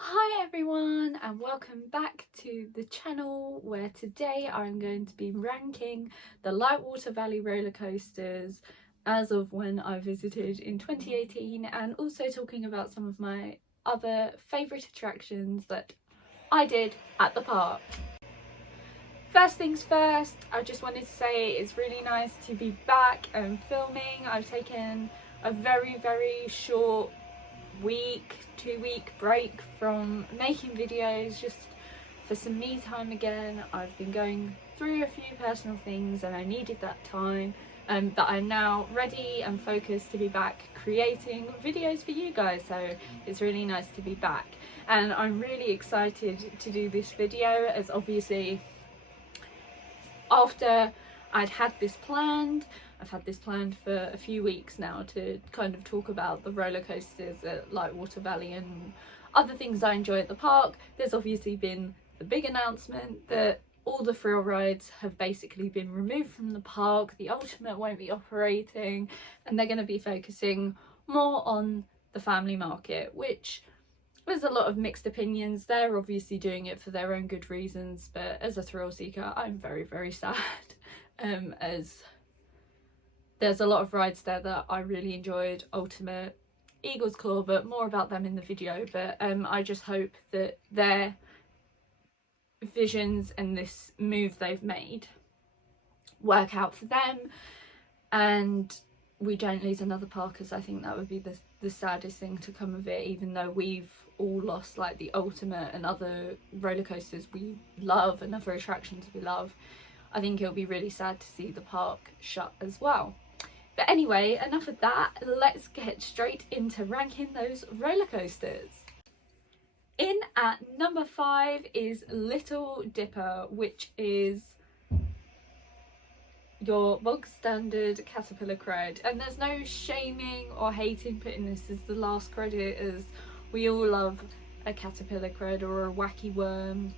Hi everyone and welcome back to the channel where today I'm going to be ranking the Lightwater Valley Rollercoasters as of when I visited in 2018 and also talking about some of my other favourite attractions that I did at the park. First things first, I just wanted to say it's really nice to be back and filming. I've taken a very short two-week break from making videos just for some me time again. I've been going through a few personal things and I needed that time, but I'm now ready and focused to be back creating videos for you guys, so it's really nice to be back. And I'm really excited to do this video, as obviously after I've had this planned for a few weeks now to kind of talk about the roller coasters at Lightwater Valley and other things I enjoy at the park. There's obviously been the big announcement that all the thrill rides have basically been removed from the park. The Ultimate won't be operating and they're going to be focusing more on the family market, which there's a lot of mixed opinions. They're obviously doing it for their own good reasons, but as a thrill seeker I'm very sad as there's a lot of rides there that I really enjoyed. Ultimate, Eagle's Claw, but more about them in the video. But I just hope that their visions and this move they've made work out for them and we don't lose another parkers. I think that would be the saddest thing to come of it, even though we've all lost like the Ultimate and other roller coasters we love and other attractions we love. I think it'll be really sad to see the park shut as well. But anyway, enough of that, let's get straight into ranking those roller coasters. In at number 5 is Little Dipper, which is your bog standard caterpillar cred, and there's no shaming or hating putting this as the last credit, as we all love a caterpillar cred or a wacky worm.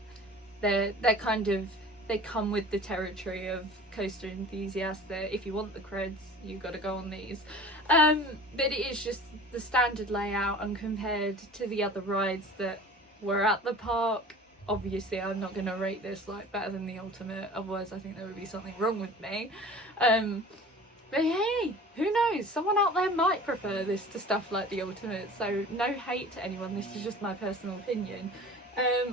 They're kind of, they come with the territory of coaster enthusiasts, that if you want the creds you've got to go on these, but it is just the standard layout, and compared to the other rides that were at the park, obviously I'm not going to rate this like better than the Ultimate, otherwise I think there would be something wrong with me. But hey, who knows, someone out there might prefer this to stuff like the Ultimate, so no hate to anyone, this is just my personal opinion.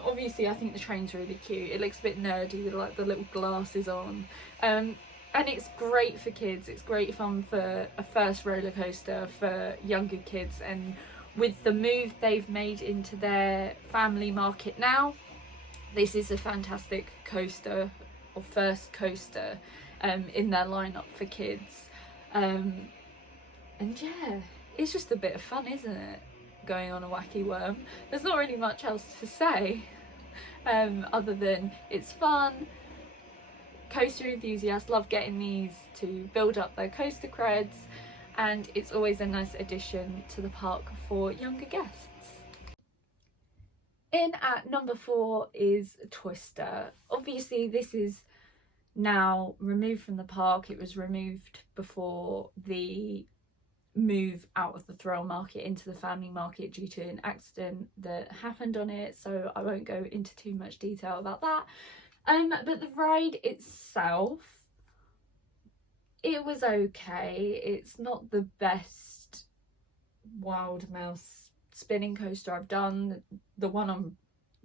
Obviously I think the train's really cute. It looks a bit nerdy with like the little glasses on, and it's great for kids. It's great fun for a first roller coaster for younger kids, and with the move they've made into their family market now, this is a fantastic coaster, or first coaster in their lineup for kids. And yeah, it's just a bit of fun, isn't it, going on a wacky worm? There's not really much else to say other than it's fun. Coaster enthusiasts love getting these to build up their coaster creds, and it's always a nice addition to the park for younger guests. In at number 4 is Twister. Obviously this is now removed from the park. It was removed before the move out of the thrill market into the family market due to an accident that happened on it, so I won't go into too much detail about that. But the ride itself, it was okay. It's not the best Wild Mouse spinning coaster I've done. The one on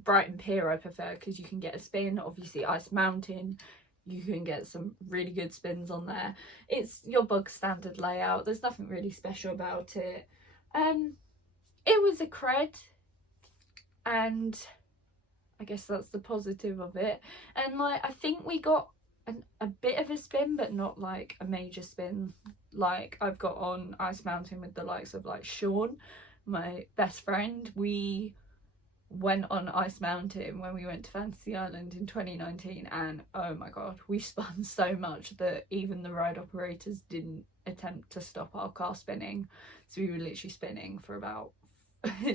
Brighton Pier I prefer because you can get a spin. Obviously Ice Mountain, you can get some really good spins on there. It's your bog standard layout. There's nothing really special about it. It was a cred, and I guess that's the positive of it. And like, I think we got a bit of a spin, but not like a major spin like I've got on Ice Mountain with the likes of like Sean, my best friend. We went on Ice Mountain when we went to Fantasy Island in 2019, and oh my god, we spun so much that even the ride operators didn't attempt to stop our car spinning, so we were literally spinning for about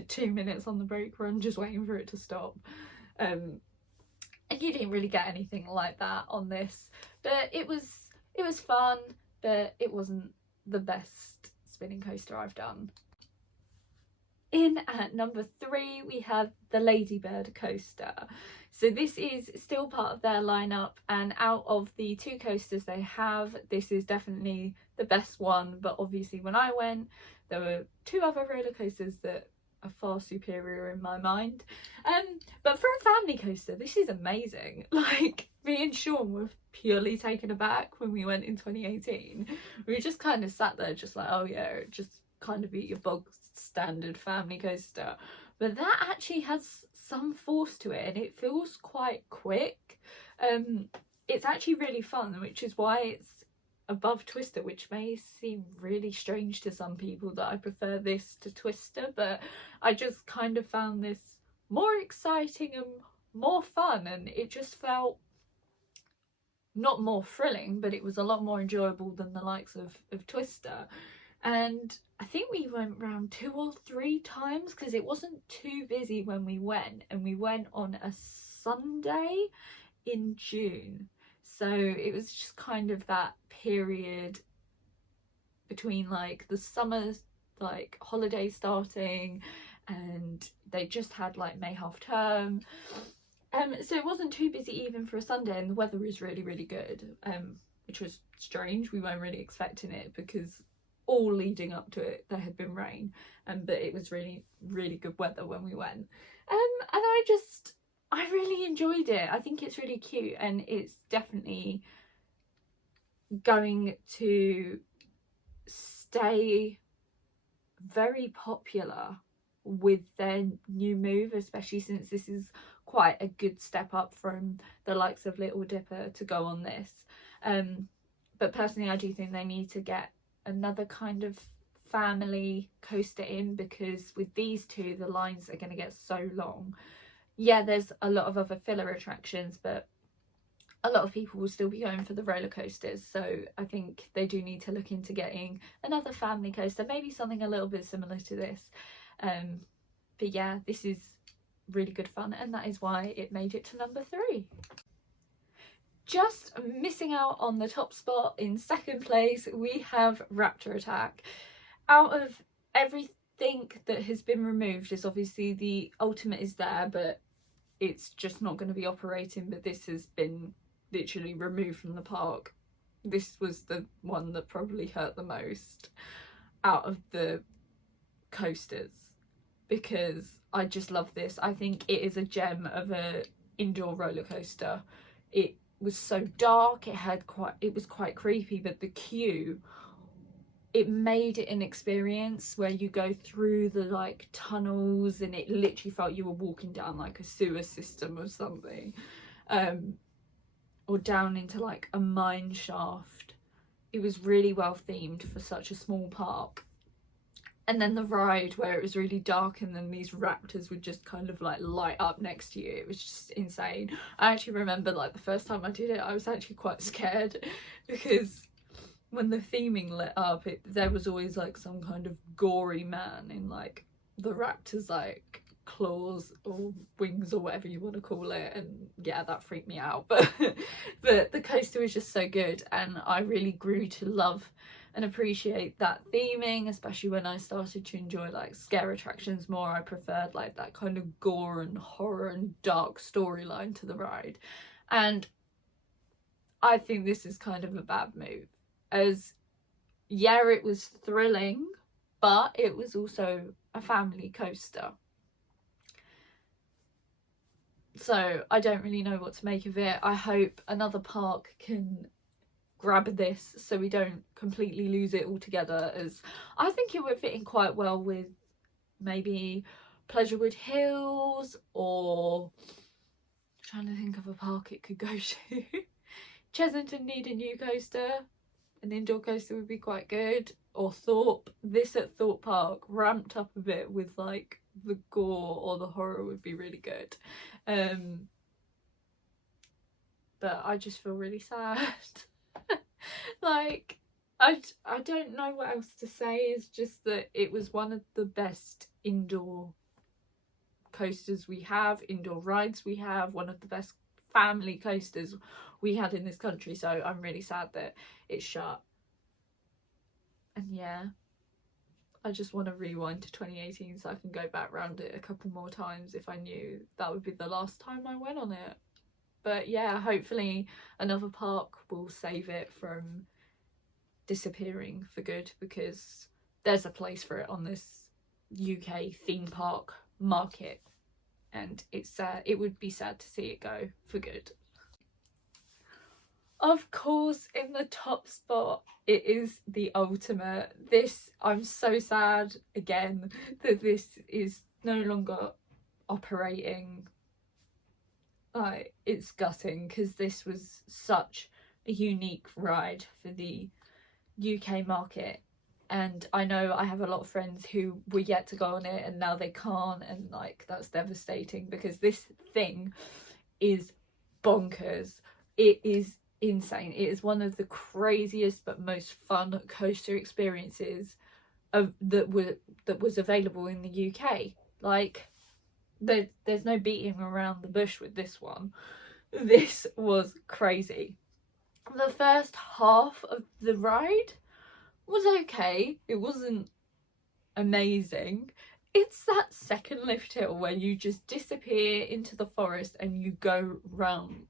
2 minutes on the brake run just waiting for it to stop. And you didn't really get anything like that on this, but it was fun, but it wasn't the best spinning coaster I've done. In at number 3 we have the Ladybird coaster. So this is still part of their lineup, and out of the 2 coasters they have, this is definitely the best one. But obviously when I went, there were 2 other roller coasters that are far superior in my mind. But for a family coaster, this is amazing. Like, me and Sean were purely taken aback when we went in 2018. We just kind of sat there just like, oh yeah, just kind of be your bog standard family coaster. But that actually has some force to it, and it feels quite quick. It's actually really fun, which is why it's above Twister, which may seem really strange to some people that I prefer this to Twister, but I just kind of found this more exciting and more fun, and it just felt not more thrilling, but it was a lot more enjoyable than the likes of Twister. And I think we went round 2 or 3 times because it wasn't too busy when we went, and we went on a Sunday in June. So it was just kind of that period between like the summer like holiday starting, and they just had like May half term. So it wasn't too busy even for a Sunday, and the weather was really, really good, which was strange. We weren't really expecting it because all leading up to it there had been rain, but it was really, really good weather when we went. And I really enjoyed it. I think it's really cute, and it's definitely going to stay very popular with their new move, especially since this is quite a good step up from the likes of Little Dipper to go on this. But personally, I do think they need to get another kind of family coaster in, because with these 2 the lines are going to get so long. Yeah, there's a lot of other filler attractions, but a lot of people will still be going for the roller coasters, so I think they do need to look into getting another family coaster, maybe something a little bit similar to this. But yeah, this is really good fun, and that is why it made it to number 3. Just missing out on the top spot in 2nd place, we have Raptor Attack. Out of everything that has been removed, is obviously the Ultimate is there, but it's just not going to be operating. But this has been literally removed from the park. This was the one that probably hurt the most out of the coasters, because I just love this. I think it is a gem of a indoor roller coaster. It was so dark, it was quite creepy, but the queue, it made it an experience where you go through the like tunnels, and it literally felt you were walking down like a sewer system or something, or down into like a mine shaft. It was really well themed for such a small park. And then the ride where it was really dark, and then these raptors would just kind of like light up next to you. It was just insane. I actually remember like the first time I did it, I was actually quite scared, because when the theming lit up, there was always like some kind of gory man in like the raptor's like claws or wings or whatever you want to call it, and yeah, that freaked me out. But the coaster was just so good, and I really grew to love and appreciate that theming, especially when I started to enjoy like scare attractions more. I preferred like that kind of gore and horror and dark storyline to the ride, and I think this is kind of a bad move, as yeah, it was thrilling, but it was also a family coaster. So I don't really know what to make of it. I hope another park can grab this so we don't completely lose it altogether, as I think it would fit in quite well with maybe Pleasurewood Hills, or I'm trying to think of a park it could go to. Chesington need a new coaster, an indoor coaster would be quite good, or Thorpe. This at Thorpe Park ramped up a bit with like the gore or the horror would be really good. But I just feel really sad. Like, I don't know what else to say. It's just that it was one of the best indoor coasters we have, indoor rides we have, one of the best family coasters we had in this country. So I'm really sad that it's shut. And yeah, I just want to rewind to 2018 so I can go back round it a couple more times if I knew that would be the last time I went on it. But yeah, hopefully another park will save it from disappearing for good, because there's a place for it on this UK theme park market, and it would be sad to see it go for good. Of course, in the top spot, it is the ultimate. This, I'm so sad again that this is no longer operating. Like, it's gutting, because this was such a unique ride for the UK market, and I know I have a lot of friends who were yet to go on it and now they can't, and like, that's devastating, because this thing is bonkers. It is insane. It is one of the craziest but most fun coaster experiences that was available in the UK. Like, there's no beating around the bush with this one. This was crazy. The first half of the ride was okay. It wasn't amazing. It's that second lift hill where you just disappear into the forest and you go round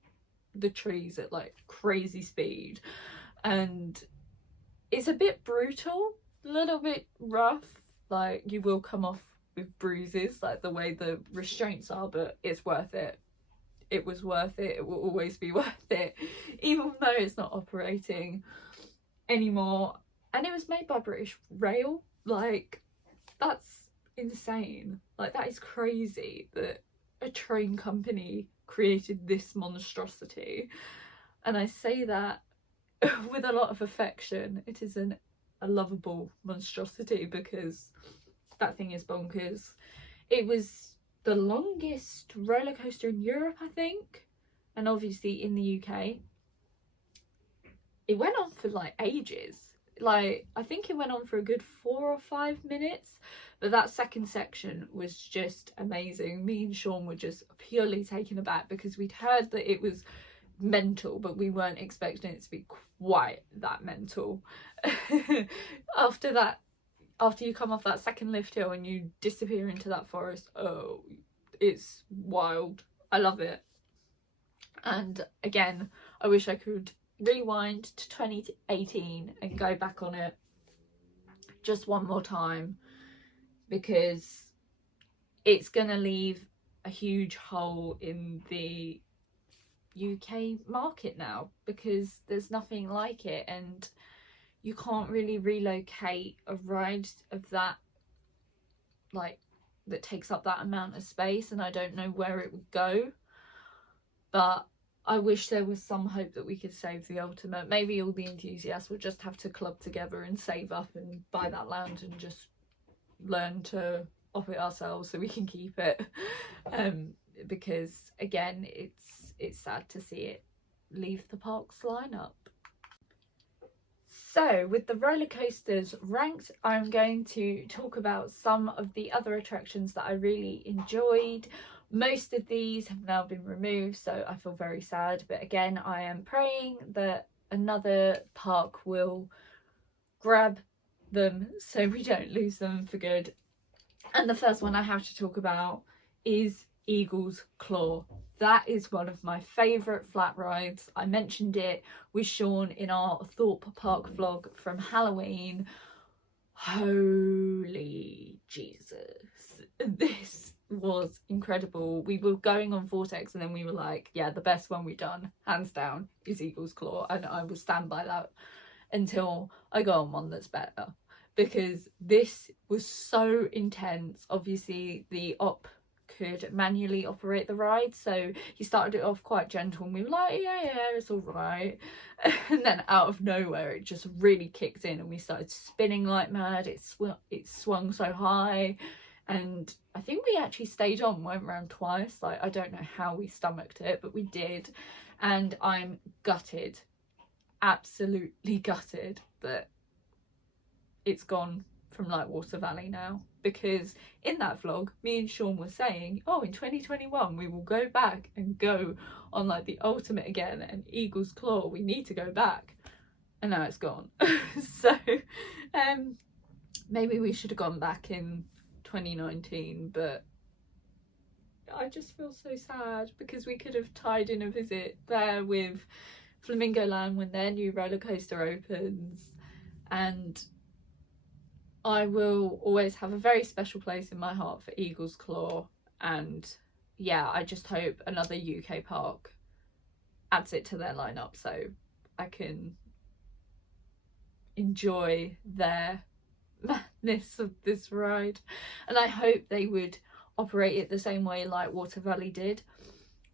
the trees at like crazy speed, and it's a bit brutal, a little bit rough. Like, you will come off with bruises, like the way the restraints are, but it's worth it. It was worth it. It will always be worth it, even though it's not operating anymore. And it was made by British Rail. Like, that's insane. Like, that is crazy that a train company created this monstrosity. And I say that with a lot of affection. It is a lovable monstrosity, because that thing is bonkers. It was the longest roller coaster in Europe, I think, and obviously in the UK. It went on for like ages. Like, I think it went on for a good 4 or 5 minutes, but that second section was just amazing. Me and Sean were just purely taken aback, because we'd heard that it was mental, but we weren't expecting it to be quite that mental. After you come off that second lift hill and you disappear into that forest, oh, it's wild. I love it. And again, I wish I could rewind to 2018 and go back on it just one more time, because it's gonna leave a huge hole in the UK market now, because there's nothing like it, and you can't really relocate a ride of that, like, that takes up that amount of space, and I don't know where it would go. But I wish there was some hope that we could save the ultimate. Maybe all the enthusiasts will just have to club together and save up and buy that land and just learn to op it ourselves so we can keep it. Because again, it's sad to see it leave the park's lineup. So with the roller coasters ranked, I'm going to talk about some of the other attractions that I really enjoyed. Most of these have now been removed, so I feel very sad, but again, I am praying that another park will grab them so we don't lose them for good. And the first one I have to talk about is Eagle's Claw. That is one of my favourite flat rides. I mentioned it with Sean in our Thorpe Park vlog from Halloween. Holy Jesus, this was incredible. We were going on Vortex and then we were like, yeah, the best one we've done, hands down, is Eagle's Claw, and I will stand by that until I go on one that's better, because this was so intense. Obviously the op could manually operate the ride, so he started it off quite gentle and we were like, yeah, it's all right. And then out of nowhere it just really kicked in and we started spinning like mad. It swung so high, and I think we actually stayed on, went around twice. Like, I don't know how we stomached it, but we did. And I'm gutted, absolutely gutted, that it's gone from Lightwater Valley now, because in that vlog me and Sean were saying, oh, in 2021 we will go back and go on like the ultimate again, and Eagle's Claw, we need to go back, and now it's gone. So Maybe we should have gone back in 2019, but I just feel so sad because we could have tied in a visit there with Flamingo Land when their new roller coaster opens. And I will always have a very special place in my heart for Eagle's Claw, and yeah, I just hope another UK park adds it to their lineup so I can enjoy their madness of this ride. And I hope they would operate it the same way Lightwater Valley did,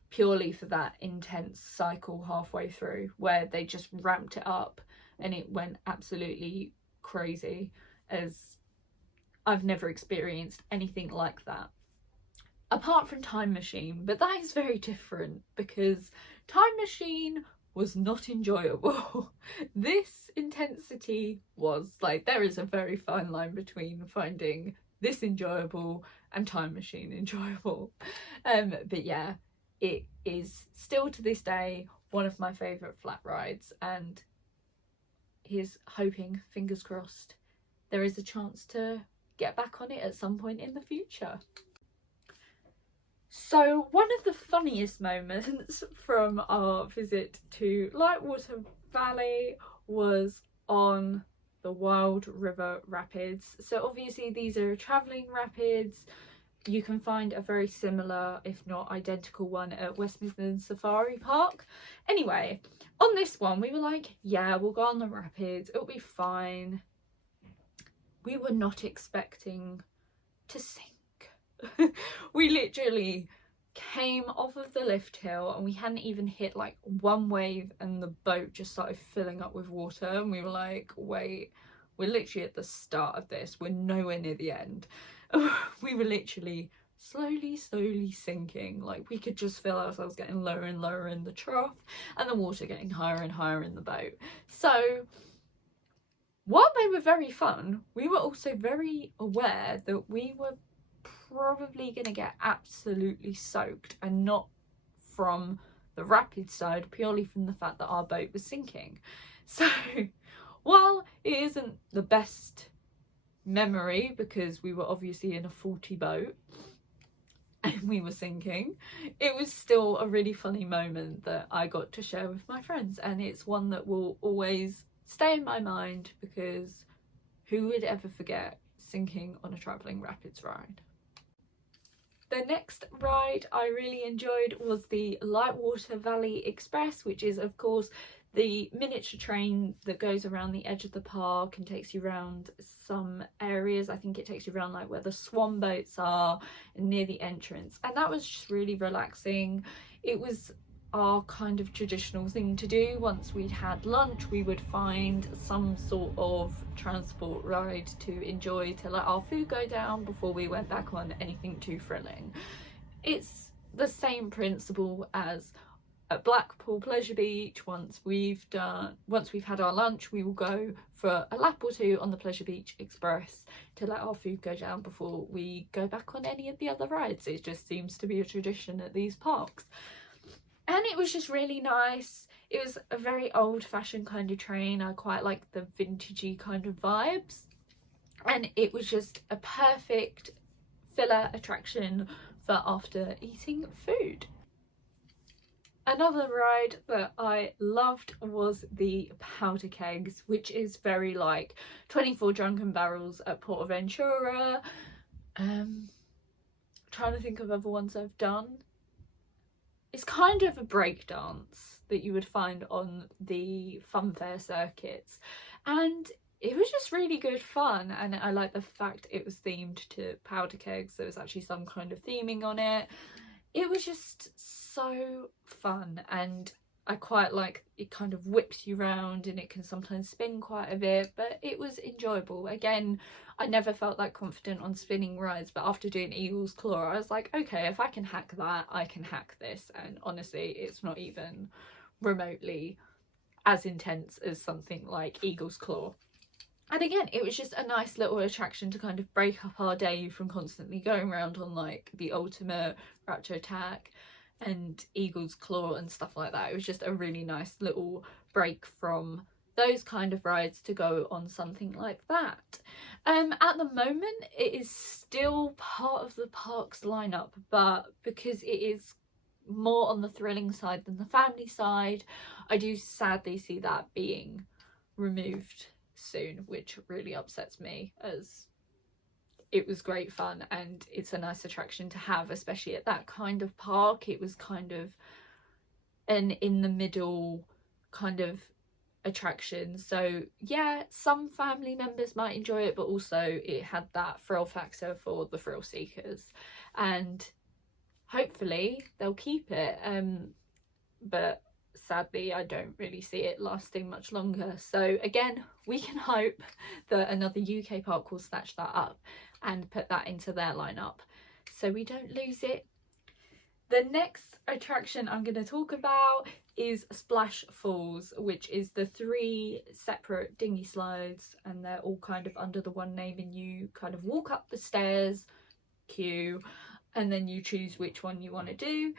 purely for that intense cycle halfway through where they just ramped it up and it went absolutely crazy, as I've never experienced anything like that apart from Time Machine. But that is very different because Time Machine was not enjoyable. This intensity was. Like, there is a very fine line between finding this enjoyable and Time Machine enjoyable. But yeah, it is still to this day one of my favourite flat rides, and here's hoping, fingers crossed, there is a chance to get back on it at some point in the future. So one of the funniest moments from our visit to Lightwater Valley was on the Wild River Rapids. So obviously these are travelling rapids. You can find a very similar, if not identical one at West Midlands Safari Park. Anyway, on this one we were like, yeah, we'll go on the rapids, it'll be fine. We were not expecting to sink. We literally came off of the lift hill and we hadn't even hit like one wave and the boat just started filling up with water, and we were like, wait, we're literally at the start of this, we're nowhere near the end. We were literally slowly sinking. Like, we could just feel ourselves getting lower and lower in the trough and the water getting higher and higher in the boat. So while they were very fun, we were also very aware that we were probably going to get absolutely soaked, and not from the rapid side, purely from the fact that our boat was sinking. So while it isn't the best memory because we were obviously in a faulty boat and we were sinking, it was still a really funny moment that I got to share with my friends, and it's one that will always stay in my mind because who would ever forget sinking on a travelling rapids ride. The next ride I really enjoyed was the Lightwater Valley Express, which is of course the miniature train that goes around the edge of the park and takes you around some areas. I think it takes you around like where the swan boats are and near the entrance, and that was just really relaxing. It was our kind of traditional thing to do. Once we'd had lunch, we would find some sort of transport ride to enjoy to let our food go down before we went back on anything too thrilling. It's the same principle as at Blackpool Pleasure Beach. Once we've had our lunch, we will go for a lap or two on the Pleasure Beach Express to let our food go down before we go back on any of the other rides. It just seems to be a tradition at these parks. And it was just really nice. It was a very old-fashioned kind of train. I quite like the vintagey kind of vibes. And it was just a perfect filler attraction for after eating food. Another ride that I loved was the Powder Kegs, which is very like 24 Drunken Barrels at Portaventura. Trying to think of other ones I've done. It's kind of a break dance that you would find on the funfair circuits, and it was just really good fun. And I like the fact it was themed to powder kegs. There was actually some kind of theming on it. It was just so fun, and I quite like it kind of whips you round and it can sometimes spin quite a bit, but it was enjoyable. Again, I never felt that confident on spinning rides, but after doing Eagle's Claw I was like, okay, if I can hack that, I can hack this. And honestly, it's not even remotely as intense as something like Eagle's Claw. And again, it was just a nice little attraction to kind of break up our day from constantly going around on like the ultimate Raptor Attack and Eagle's Claw and stuff like that. It was just a really nice little break from those kind of rides to go on something like that. At the moment it is still part of the park's lineup, but because it is more on the thrilling side than the family side, I do sadly see that being removed soon, which really upsets me, as it was great fun and it's a nice attraction to have, especially at that kind of park. It was kind of an in the middle kind of attraction, so yeah, some family members might enjoy it, but also it had that thrill factor for the thrill seekers, and hopefully they'll keep it, but sadly I don't really see it lasting much longer. So again, we can hope that another UK park will snatch that up and put that into their lineup so we don't lose it. The next attraction I'm going to talk about is Splash Falls, which is the 3 separate dinghy slides, and they're all kind of under the one name, and you kind of walk up the stairs, queue, and then you choose which one you want to do.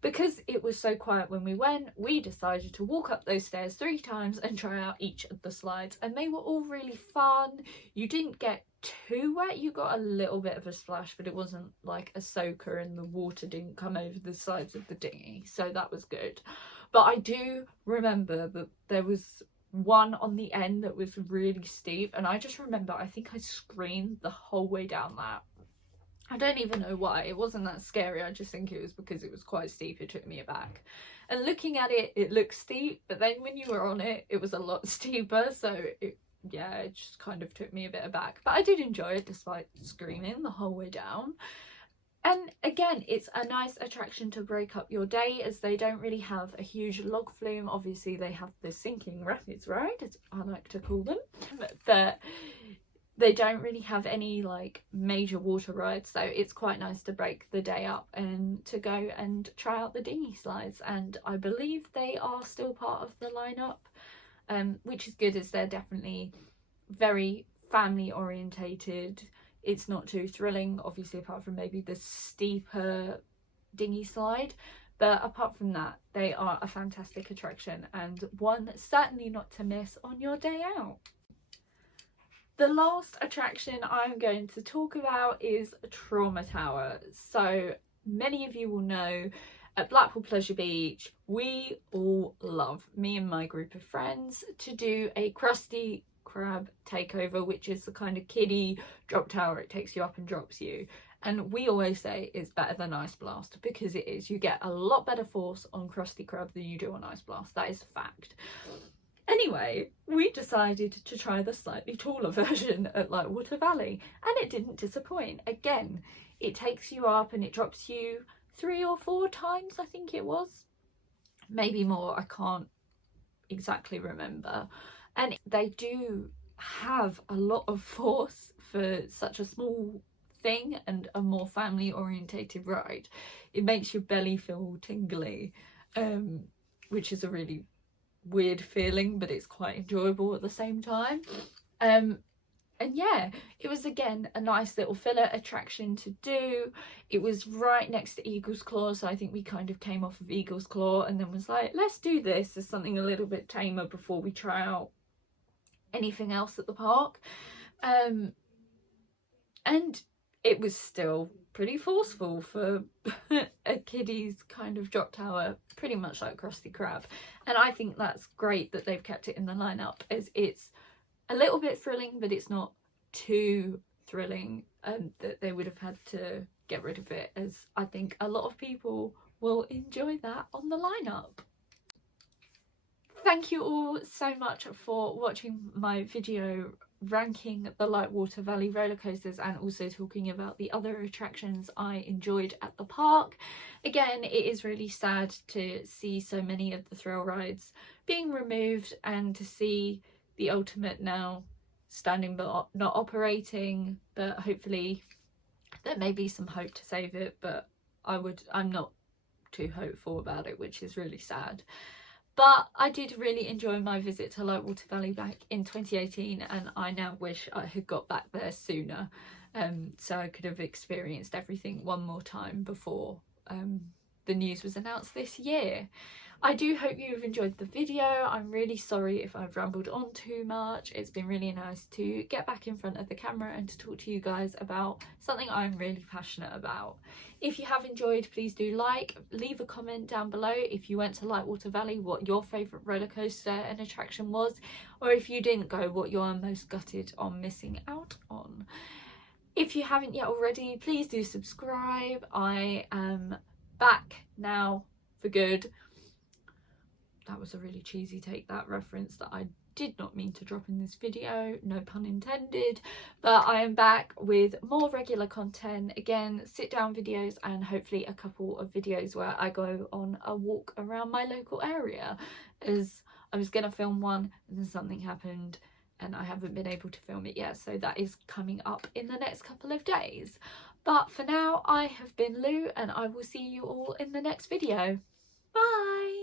Because it was so quiet when we went, we decided to walk up those stairs 3 times and try out each of the slides, and they were all really fun. You didn't get too wet, you got a little bit of a splash, but it wasn't like a soaker and the water didn't come over the sides of the dinghy, so that was good. But I do remember that there was one on the end that was really steep, and I just remember I think I screamed the whole way down that. I don't even know why. It wasn't that scary, I just think it was because it was quite steep, it took me aback. And looking at it, it looked steep, but then when you were on it, it was a lot steeper, so it just kind of took me a bit aback. But I did enjoy it despite screaming the whole way down. And again, it's a nice attraction to break up your day, as they don't really have a huge log flume. Obviously they have the sinking rapids ride, as I like to call them, but they don't really have any like major water rides, so it's quite nice to break the day up and to go and try out the dinghy slides. And I believe they are still part of the lineup, which is good, as they're definitely very family orientated. It's not too thrilling, obviously, apart from maybe the steeper dinghy slide, but apart from that, they are a fantastic attraction and one certainly not to miss on your day out. The last attraction I'm going to talk about is Trauma Tower. So many of you will know, at Blackpool Pleasure Beach, we all love, me and my group of friends, to do a Krusty Krab takeover, which is the kind of kiddie drop tower. It takes you up and drops you. And we always say it's better than Ice Blast, because it is. You get a lot better force on Krusty Krab than you do on Ice Blast. That is a fact. Anyway, we decided to try the slightly taller version at Lightwater Valley, and it didn't disappoint. Again, it takes you up and it drops you 3 or 4 times, I think it was. Maybe more, I can't exactly remember. And they do have a lot of force for such a small thing and a more family orientated ride. It makes your belly feel tingly, which is a really weird feeling, but it's quite enjoyable at the same time. And yeah, it was again a nice little filler attraction to do. It was right next to Eagle's Claw, so I think we kind of came off of Eagle's Claw and then was like, let's do this as something a little bit tamer before we try out anything else at the park. And it was still pretty forceful for a kiddie's kind of drop tower, pretty much like Krusty Krab. And I think that's great that they've kept it in the lineup, as it's a little bit thrilling, but it's not too thrilling, that they would have had to get rid of it, as I think a lot of people will enjoy that on the lineup. Thank you all so much for watching my video ranking the Lightwater Valley roller coasters and also talking about the other attractions I enjoyed at the park. Again, it is really sad to see so many of the thrill rides being removed and to see the Ultimate now standing but not operating, but hopefully there may be some hope to save it, but I'm not too hopeful about it, which is really sad. But I did really enjoy my visit to Lightwater Valley back in 2018, and I now wish I had got back there sooner, so I could have experienced everything one more time before the news was announced this year. I do hope you've enjoyed the video. I'm really sorry if I've rambled on too much. It's been really nice to get back in front of the camera and to talk to you guys about something I'm really passionate about. If you have enjoyed, please do leave a comment down below if you went to Lightwater Valley, what your favourite roller coaster and attraction was, or if you didn't go, what you're most gutted on missing out on. If you haven't yet already, please do subscribe. I am back now for good. That was a really cheesy take, that reference that I did not mean to drop in this video, no pun intended. But I am back with more regular content, again, sit down videos, and hopefully a couple of videos where I go on a walk around my local area, as I was going to film one and then something happened and I haven't been able to film it yet, so that is coming up in the next couple of days. But for now, I have been Lou, and I will see you all in the next video. Bye!